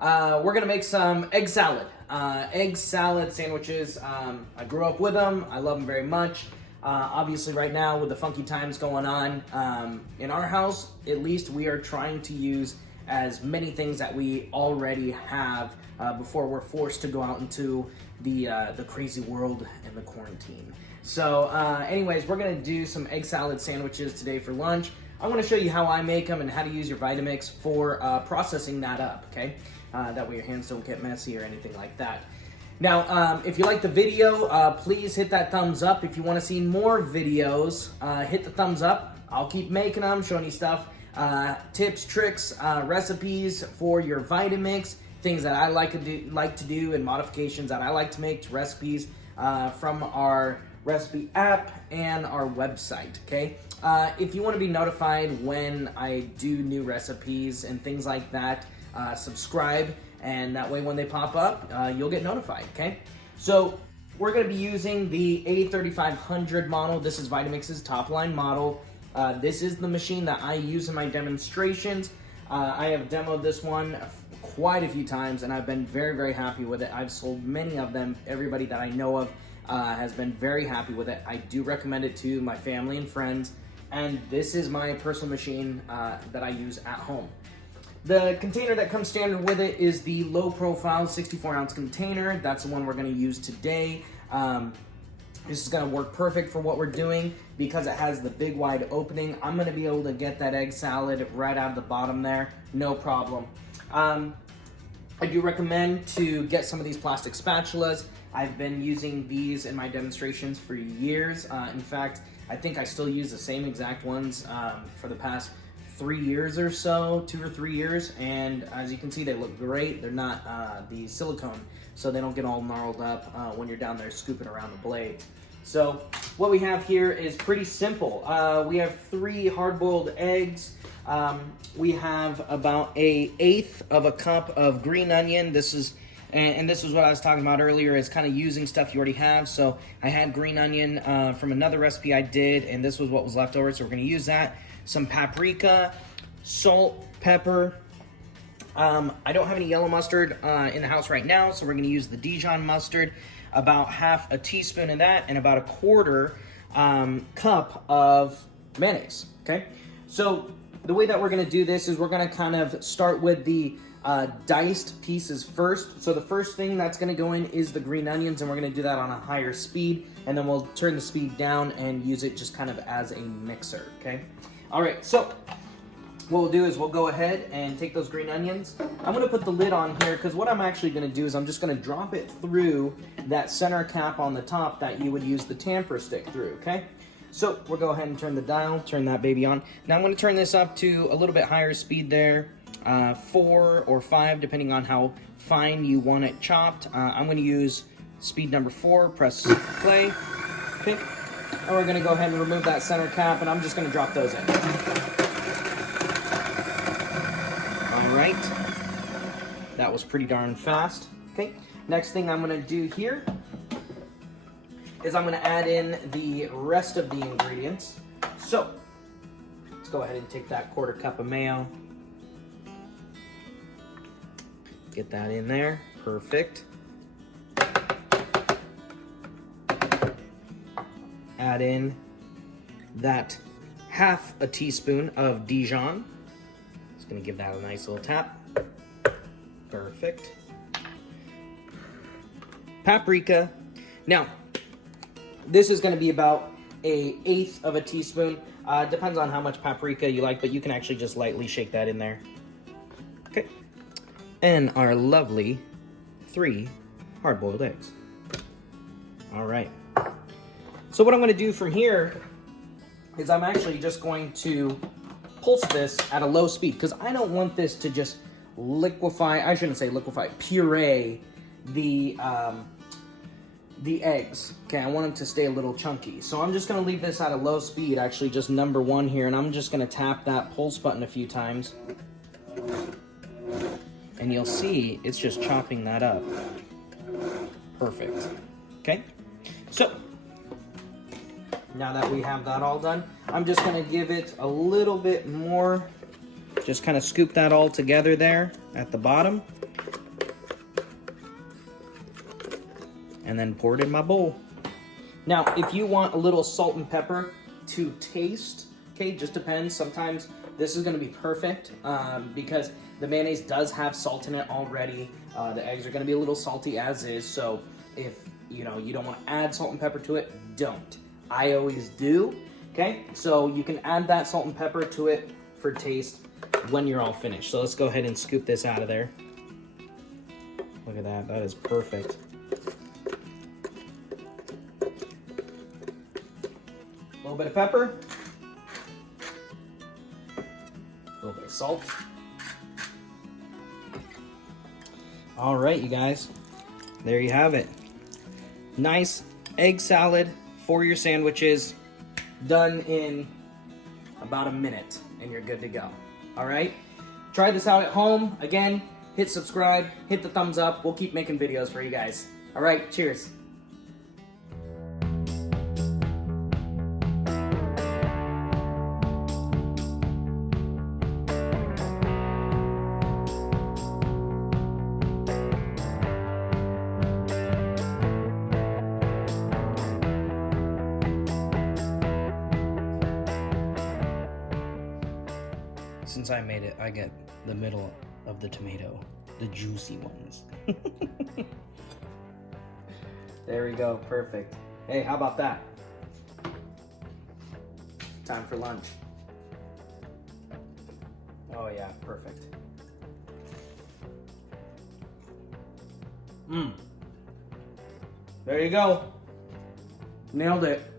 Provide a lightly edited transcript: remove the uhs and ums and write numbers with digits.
We're gonna make some egg salad. Egg salad sandwiches. I grew up with them. I love them very much. Obviously right now with the funky times going on, in our house, at least we are trying to use as many things that we already have before we're forced to go out into the crazy world and the quarantine. So anyways, we're gonna do some egg salad sandwiches today for lunch. I wanna show you how I make them and how to use your Vitamix for processing that up, okay? That way your hands don't get messy or anything like that. Now, if you like the video, please hit that thumbs up. If you want to see more videos, hit the thumbs up. I'll keep making them, showing you stuff, tips, tricks, recipes for your Vitamix, things that I like to do, and modifications that I like to make to recipes from our recipe app and our website, okay? If you want to be notified when I do new recipes and things like that, subscribe, and that way when they pop up, you'll get notified, okay? So we're gonna be using the A3500 model. This is Vitamix's top line model. This is the machine that I use in my demonstrations. I have demoed this one quite a few times, and I've been very, very happy with it. I've sold many of them. Everybody that I know of has been very happy with it. I do recommend it to my family and friends, and this is my personal machine that I use at home. The container that comes standard with it is the low profile 64-ounce container. That's the one we're gonna use today. This is gonna work perfect for what we're doing because it has the big wide opening. I'm gonna be able to get that egg salad right out of the bottom there, no problem. I do recommend to get some of these plastic spatulas. I've been using these in my demonstrations for years. In fact, I think I still use the same exact ones for the past 3 years or so, 2 or 3 years, and as you can see, they look great. They're not the silicone, so they don't get all gnarled up when you're down there scooping around the blade. So what we have here is pretty simple. We have 3 hard-boiled eggs. We have about an 1/8 of a cup of green onion. This is what I was talking about earlier, is kind of using stuff you already have. So I had green onion from another recipe I did, and this was what was left over, so we're gonna use that. Some paprika, salt, pepper. I don't have any yellow mustard in the house right now, so we're gonna use the Dijon mustard, about half a teaspoon of that, and about a 1/4 cup of mayonnaise, okay? So the way that we're gonna do this is we're gonna kind of start with the diced pieces first. So the first thing that's gonna go in is the green onions, and we're gonna do that on a higher speed, and then we'll turn the speed down and use it just kind of as a mixer, okay? All right, so what we'll do is we'll go ahead and take those green onions. I'm gonna put the lid on here because what I'm actually gonna do is I'm just gonna drop it through that center cap on the top that you would use the tamper stick through, okay? So we'll go ahead and turn the dial, turn that baby on. Now I'm gonna turn this up to a little bit higher speed there, 4 or 5, depending on how fine you want it chopped. I'm gonna use speed number 4, press play, okay? And we're gonna go ahead and remove that center cap, and I'm just gonna drop those in. All right, that was pretty darn fast. Okay, next thing I'm gonna do here is I'm gonna add in the rest of the ingredients. So, let's go ahead and take that 1/4 cup of mayo. Get that in there, perfect. Add in that half a teaspoon of Dijon. Just gonna give that a nice little tap. Perfect. Paprika. Now, this is gonna be about an 1/8 of a teaspoon. Depends on how much paprika you like, but you can actually just lightly shake that in there. Okay. And our lovely 3 hard-boiled eggs. All right. So what I'm going to do from here is I'm actually just going to pulse this at a low speed because I don't want this to just liquefy, I shouldn't say liquefy, puree the eggs. Okay, I want them to stay a little chunky. So I'm just going to leave this at a low speed, actually just number 1 here, and I'm just going to tap that pulse button a few times. And you'll see it's just chopping that up. Perfect. Okay, so now that we have that all done, I'm just gonna give it a little bit more, just kind of scoop that all together there at the bottom. and then pour it in my bowl. Now, if you want a little salt and pepper to taste, okay, just depends. Sometimes this is gonna be perfect because the mayonnaise does have salt in it already. The eggs are gonna be a little salty as is, so if you don't wanna add salt and pepper to it, don't. I always do, okay? So you can add that salt and pepper to it for taste when you're all finished. So let's go ahead and scoop this out of there. Look at that, that is perfect. A little bit of pepper. A little bit of salt. All right, you guys, there you have it. Nice egg salad for your sandwiches, done in about a minute, and you're good to go. All right, try this out at home. Again, hit subscribe, hit the thumbs up. We'll keep making videos for you guys. All right, cheers. Since I made it, I get the middle of the tomato, the juicy ones. There we go, perfect. Hey, how about that? Time for lunch. Oh yeah, perfect. There you go. Nailed it.